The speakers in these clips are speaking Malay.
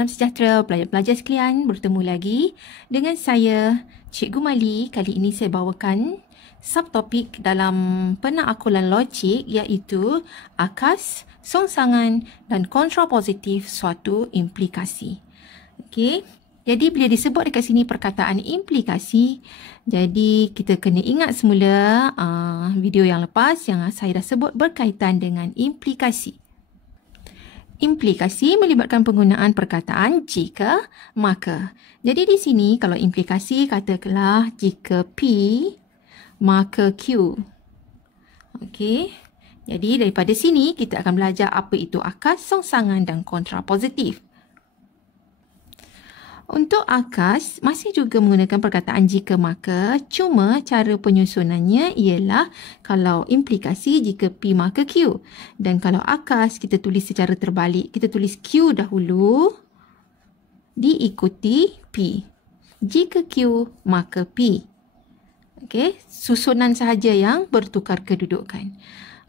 Salam sejahtera pelajar-pelajar sekalian, bertemu lagi dengan saya Cikgu Mali. Kali ini saya bawakan subtopik dalam penakkulan logik iaitu akas, songsangan dan kontrapositif suatu implikasi. Okey. Jadi bila disebut dekat sini perkataan implikasi, jadi kita kena ingat semula video yang lepas yang saya dah sebut berkaitan dengan implikasi. Implikasi melibatkan penggunaan perkataan jika, maka. Jadi di sini kalau implikasi katakanlah jika P, maka Q. Okey. Jadi daripada sini kita akan belajar apa itu akas, songsangan dan kontrapositif. Untuk akas, masih juga menggunakan perkataan jika maka, cuma cara penyusunannya ialah kalau implikasi jika P maka Q. Dan kalau akas, kita tulis secara terbalik. Kita tulis Q dahulu, diikuti P. Jika Q, maka P. Okey, susunan sahaja yang bertukar kedudukan.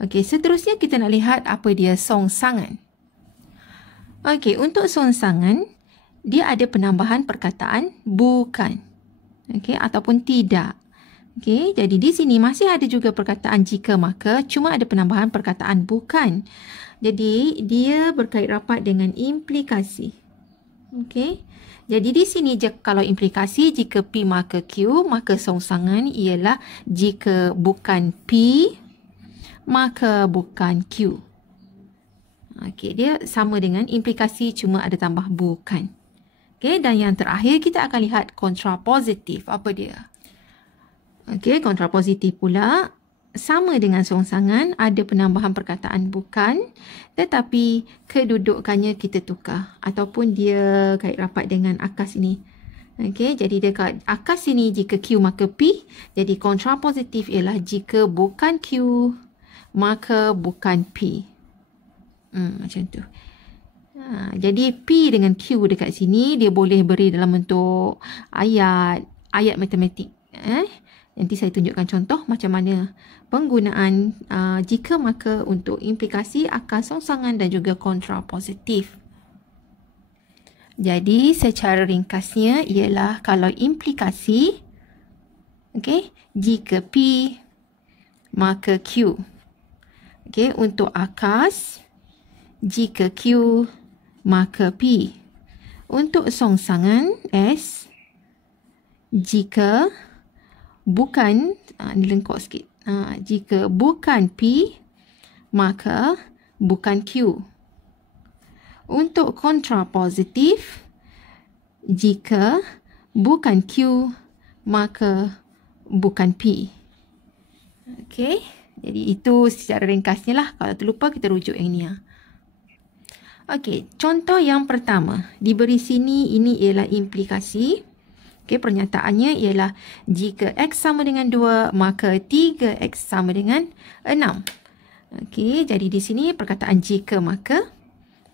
Okey, seterusnya kita nak lihat apa dia songsangan. Okey, untuk songsangan, dia ada penambahan perkataan bukan. Okey, ataupun tidak. Okey, jadi di sini masih ada juga perkataan jika maka, cuma ada penambahan perkataan bukan. Jadi dia berkait rapat dengan implikasi. Okey. Jadi di sini kalau implikasi jika P maka Q, maka songsangan ialah jika bukan P maka bukan Q. Okey, dia sama dengan implikasi cuma ada tambah bukan. Okey, dan yang terakhir kita akan lihat kontrapositif. Apa dia? Okey, kontrapositif pula sama dengan songsangan, ada penambahan perkataan bukan, tetapi kedudukannya kita tukar ataupun dia kait rapat dengan akas ini. Okey, jadi dekat akas ini jika Q maka P, jadi kontrapositif ialah jika bukan Q maka bukan P. Macam tu. Jadi P dengan Q dekat sini dia boleh beri dalam bentuk ayat matematik. Nanti saya tunjukkan contoh macam mana penggunaan jika maka untuk implikasi, akas, songsangan dan juga kontrapositif. Jadi secara ringkasnya ialah kalau implikasi, okey, jika P maka Q. Okey, untuk akas jika Q maka P. Untuk songsangan S, jika bukan, ni lengkap sikit. Jika bukan P, maka bukan Q. Untuk kontrapositif, jika bukan Q, maka bukan P. Okey, jadi itu secara ringkasnya lah. Kalau terlupa kita rujuk yang ni. Okey, contoh yang pertama. Diberi sini, ini ialah implikasi. Okey, pernyataannya ialah jika X sama dengan 2, maka 3X sama dengan 6. Okey, jadi di sini perkataan jika maka,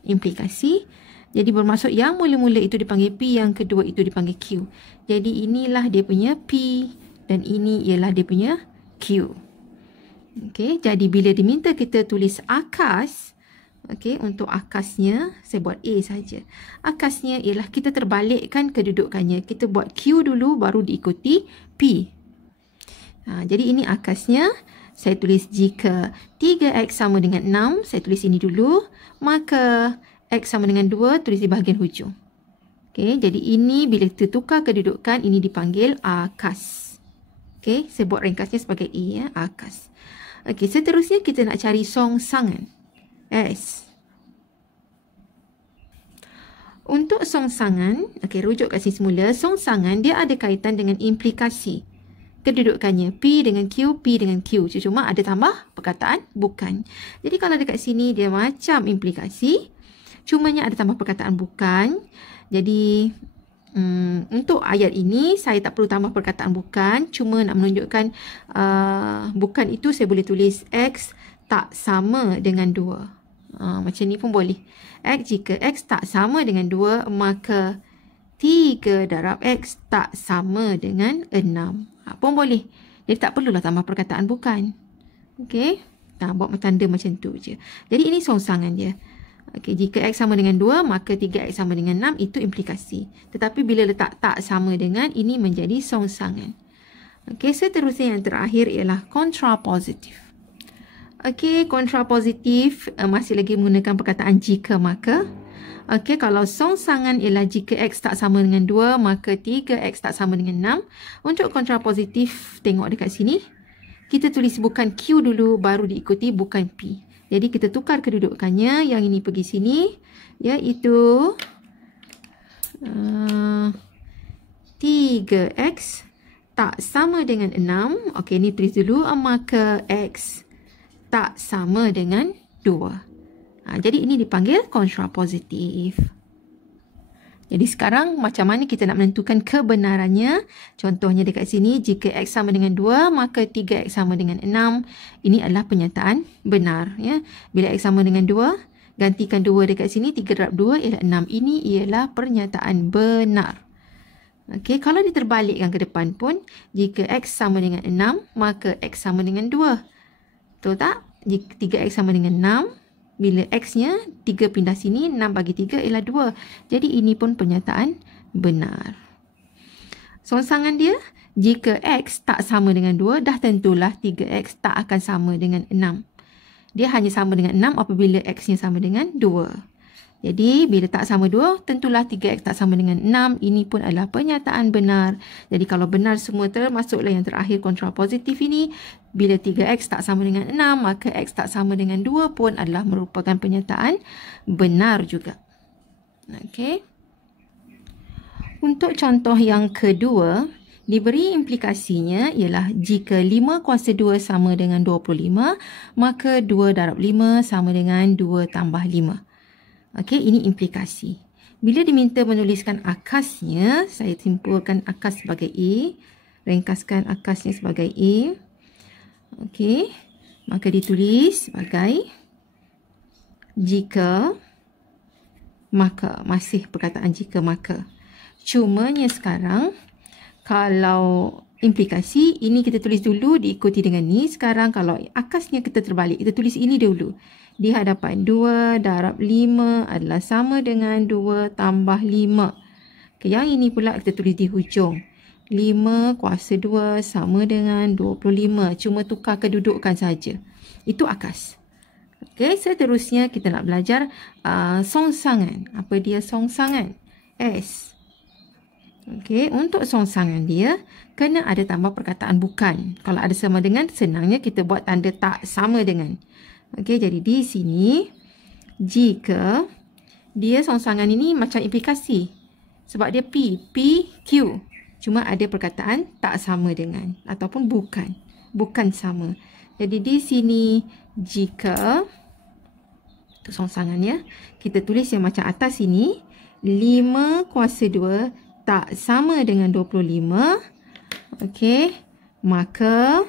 implikasi. Jadi bermaksud yang mula-mula itu dipanggil P, yang kedua itu dipanggil Q. Jadi inilah dia punya P dan ini ialah dia punya Q. Okey, jadi bila diminta kita tulis akas, okey, untuk akasnya, saya buat A saja. Akasnya ialah kita terbalikkan kedudukannya. Kita buat Q dulu, baru diikuti P. Jadi ini akasnya. Saya tulis jika 3X sama dengan 6, saya tulis ini dulu. Maka X sama dengan 2, tulis di bahagian hujung. Okey, jadi ini bila kita tukar kedudukan, ini dipanggil akas. Okey, saya buat ringkasnya sebagai A, akas. Okey, seterusnya kita nak cari songsangan. S. Untuk songsangan, okey, rujuk kat sini semula. Songsangan dia ada kaitan dengan implikasi. Kedudukannya P dengan Q, P dengan Q. Cuma ada tambah perkataan bukan. Jadi kalau dekat sini dia macam implikasi, cumanya ada tambah perkataan bukan. Jadi untuk ayat ini saya tak perlu tambah perkataan bukan. Cuma nak menunjukkan bukan itu saya boleh tulis X tak sama dengan 2. Macam ni pun boleh. Jika X tak sama dengan 2, maka 3 darab X tak sama dengan 6. Pun boleh. Jadi tak perlulah tambah perkataan bukan. Okey. Buat tanda macam tu je. Jadi ini songsangan dia. Okey, jika X sama dengan 2, maka 3X sama dengan 6, itu implikasi. Tetapi bila letak tak sama dengan, ini menjadi songsangan. Okey, seterusnya yang terakhir ialah kontrapositif. Okey, kontrapositif masih lagi menggunakan perkataan jika maka. Okey, kalau songsangan ialah jika X tak sama dengan 2, maka 3X tak sama dengan 6. Untuk kontrapositif, tengok dekat sini. Kita tulis bukan Q dulu, baru diikuti bukan P. Jadi kita tukar kedudukannya, yang ini pergi sini, iaitu 3X tak sama dengan 6. Okey, ni tulis dulu, maka X tak sama dengan 2. Jadi ini dipanggil kontrapositif. Jadi sekarang macam mana kita nak menentukan kebenarannya? Contohnya dekat sini, jika X sama dengan 2, maka 3X sama dengan 6. Ini adalah pernyataan benar. Ya. Bila X sama dengan 2, gantikan 2 dekat sini, 3 darab 2 ialah 6. Ini ialah pernyataan benar. Okey, kalau diterbalikkan ke depan pun, jika X sama dengan 6, maka X sama dengan 2. Betul tak? Jika 3X sama dengan 6, bila X-nya 3 pindah sini, 6 bagi 3 ialah 2. Jadi ini pun pernyataan benar. Songsangan dia, jika X tak sama dengan 2, dah tentulah 3X tak akan sama dengan 6. Dia hanya sama dengan 6 apabila X-nya sama dengan 2. Jadi bila tak sama 2, tentulah 3X tak sama dengan 6. Ini pun adalah pernyataan benar. Jadi kalau benar semua termasuklah yang terakhir kontrapositif ini. Bila 3X tak sama dengan 6, maka X tak sama dengan 2 pun adalah merupakan pernyataan benar juga. Okey. Untuk contoh yang kedua, diberi implikasinya ialah jika 5 kuasa 2 sama dengan 25, maka 2 darab 5 sama dengan 2 tambah 5. Okey, ini implikasi. Bila diminta menuliskan akasnya, saya simpulkan akas sebagai A. Ringkaskan akasnya sebagai A. Okey, maka ditulis sebagai jika maka. Masih perkataan jika maka. Cumanya sekarang, kalau implikasi, ini kita tulis dulu diikuti dengan ni. Sekarang kalau akasnya kita terbalik, kita tulis ini dulu. Di hadapan 2 darab 5 adalah sama dengan 2 tambah 5. Okay, yang ini pula kita tulis di hujung. 5 kuasa 2 sama dengan 25. Cuma tukar kedudukan saja. Itu akas. Okay, seterusnya kita nak belajar songsangan. Apa dia songsangan? S. Okay, untuk songsangan dia, kena ada tambah perkataan bukan. Kalau ada sama dengan, senangnya kita buat tanda tak sama dengan. Okey, jadi di sini, jika dia songsangan ini macam implikasi. Sebab dia P, Q. Cuma ada perkataan tak sama dengan. Ataupun bukan. Bukan sama. Jadi di sini, jika, untuk songsangannya, kita tulis yang macam atas ini, 5 kuasa 2 tak sama dengan 25. Okey, maka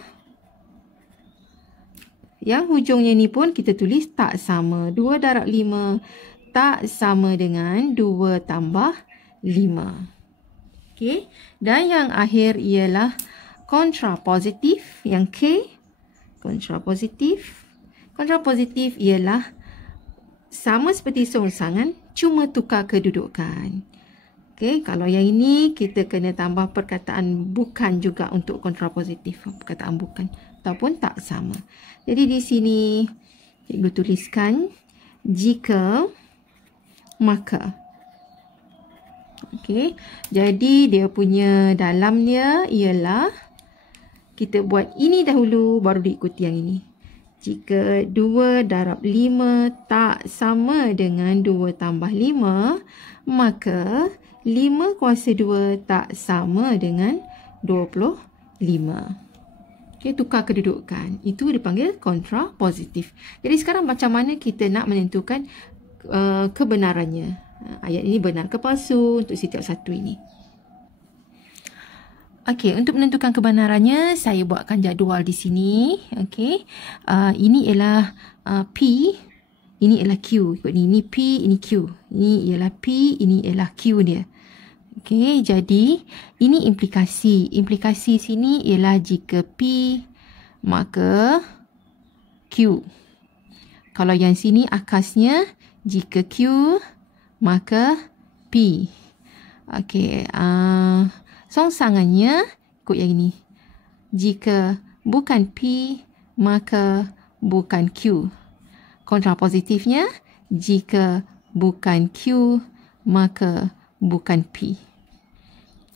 yang hujungnya ni pun kita tulis tak sama. 2 darab 5 tak sama dengan 2 tambah 5. Okey. Dan yang akhir ialah kontrapositif. Yang K. Kontrapositif. Kontrapositif ialah sama seperti songsangan, cuma tukar kedudukan. Okey. Kalau yang ini kita kena tambah perkataan bukan juga untuk kontrapositif. Perkataan bukan. Ataupun tak sama. Jadi di sini cikgu tuliskan jika maka. Okey. Jadi dia punya dalamnya ialah kita buat ini dahulu baru diikuti yang ini. Jika 2 darab 5 tak sama dengan 2 tambah 5, maka 5 kuasa 2 tak sama dengan 25. Okay, tukar kedudukan. Itu dipanggil kontrapositif. Jadi sekarang macam mana kita nak menentukan kebenarannya. Ayat ini benar ke palsu untuk setiap satu ini. Okey, untuk menentukan kebenarannya, saya buatkan jadual di sini. Okey, ini ialah P, ini ialah Q. Ikut ni, ini P, ini Q. Ini ialah P, ini ialah Q dia. Okey, jadi ini implikasi. Implikasi sini ialah jika P, maka Q. Kalau yang sini akasnya, Jika Q, maka P. Okey, songsangannya ikut yang ini. Jika bukan P, maka bukan Q. Kontrapositifnya, jika bukan Q, maka bukan P.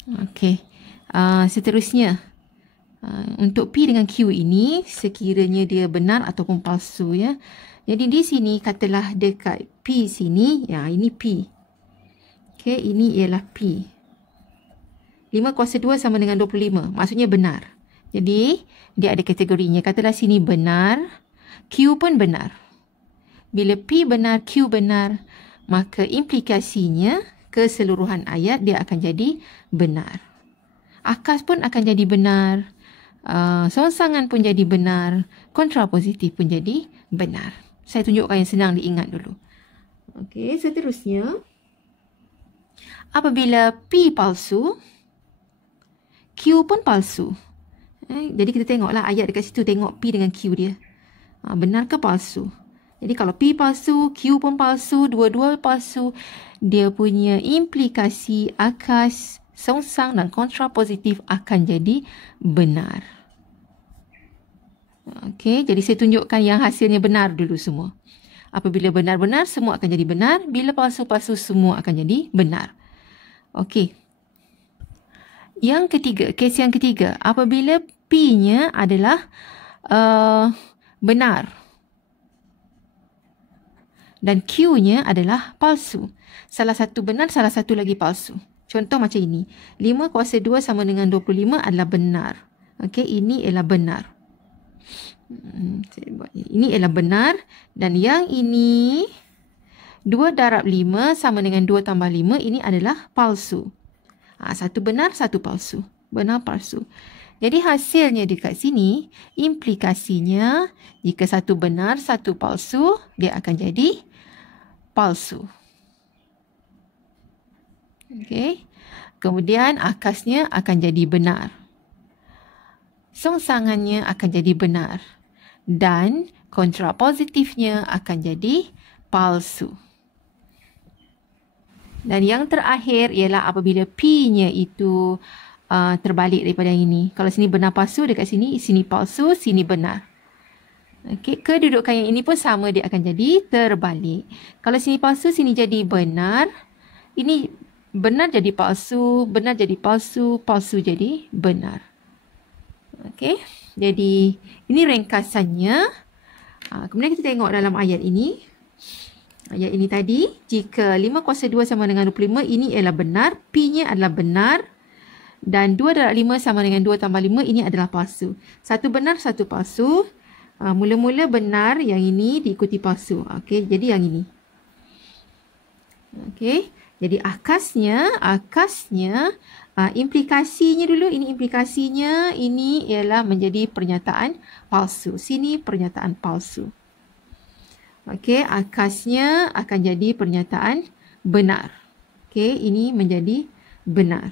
Okey, seterusnya. Untuk P dengan Q ini, sekiranya dia benar ataupun palsu, ya. Jadi di sini, katalah dekat P sini, ya, ini P. Okey, ini ialah P. 5 kuasa 2 sama dengan 25. Maksudnya benar. Jadi, dia ada kategorinya. Katalah sini benar, Q pun benar. Bila P benar, Q benar, maka implikasinya keseluruhan ayat dia akan jadi benar. Akas pun akan jadi benar. Songsangan pun jadi benar. Kontrapositif pun jadi benar. Saya tunjukkan yang senang diingat dulu. Okey, seterusnya. Apabila P palsu, Q pun palsu. Jadi kita tengoklah ayat dekat situ, tengok P dengan Q dia. Benar ke palsu? Jadi kalau P palsu, Q pun palsu, dua-dua palsu, dia punya implikasi akas, songsang dan kontrapositif akan jadi benar. Okey, jadi saya tunjukkan yang hasilnya benar dulu semua. Apabila benar-benar, semua akan jadi benar. Bila palsu-palsu, semua akan jadi benar. Okey. Yang ketiga, kes yang ketiga, apabila P-nya adalah benar dan Q-nya adalah palsu. Salah satu benar, salah satu lagi palsu. Contoh macam ini. 5 kuasa 2 sama dengan 25 adalah benar. Okey, ini ialah benar. Saya buat ini ialah benar. Dan yang ini 2 darab 5 sama dengan 2 tambah 5, ini adalah palsu. Satu benar, satu palsu. Benar, palsu. Jadi hasilnya dekat sini, implikasinya jika satu benar, satu palsu, dia akan jadi palsu. Okey. Kemudian akasnya akan jadi benar. Songsangannya akan jadi benar. Dan kontrapositifnya akan jadi palsu. Dan yang terakhir ialah apabila P-nya itu terbalik daripada yang ini. Kalau sini benar palsu, dekat sini palsu, sini benar. Okey, kedudukan yang ini pun sama, dia akan jadi terbalik. Kalau sini palsu, sini jadi benar. Ini benar jadi palsu, benar jadi palsu, palsu jadi benar. Okey, jadi ini ringkasannya. Kemudian kita tengok dalam ayat ini. Ayat ini tadi, jika 5 kuasa 2 sama dengan 25, ini ialah benar. P-nya adalah benar. Dan 2 darab 5 sama dengan 2 tambah 5, ini adalah palsu. Satu benar, satu palsu. Mula-mula benar, yang ini diikuti palsu. Okey, jadi yang ini. Okey, jadi akasnya, implikasinya dulu, ini implikasinya, ini ialah menjadi pernyataan palsu. Sini pernyataan palsu. Okey, akasnya akan jadi pernyataan benar. Okey, ini menjadi benar.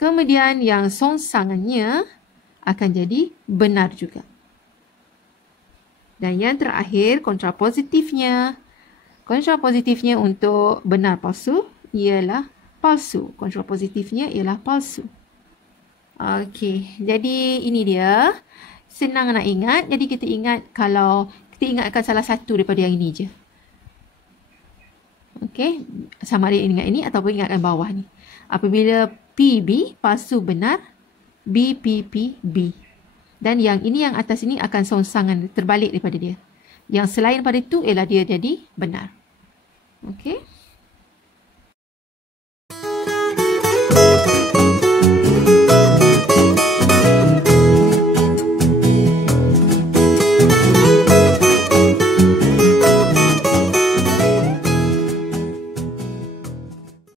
Kemudian yang songsangannya akan jadi benar juga. Dan yang terakhir, kontrapositifnya. Kontrapositifnya untuk benar palsu ialah palsu. Kontrapositifnya ialah palsu. Okey, jadi ini dia. Senang nak ingat. Jadi kita ingat kalau kita ingatkan salah satu daripada yang ini je. Okey, sama ada ingat ini ataupun ingatkan bawah ni. Apabila PB palsu benar, BPPB. Dan yang ini, yang atas ini akan songsangan terbalik daripada dia. Yang selain pada itu ialah dia jadi benar. Okey.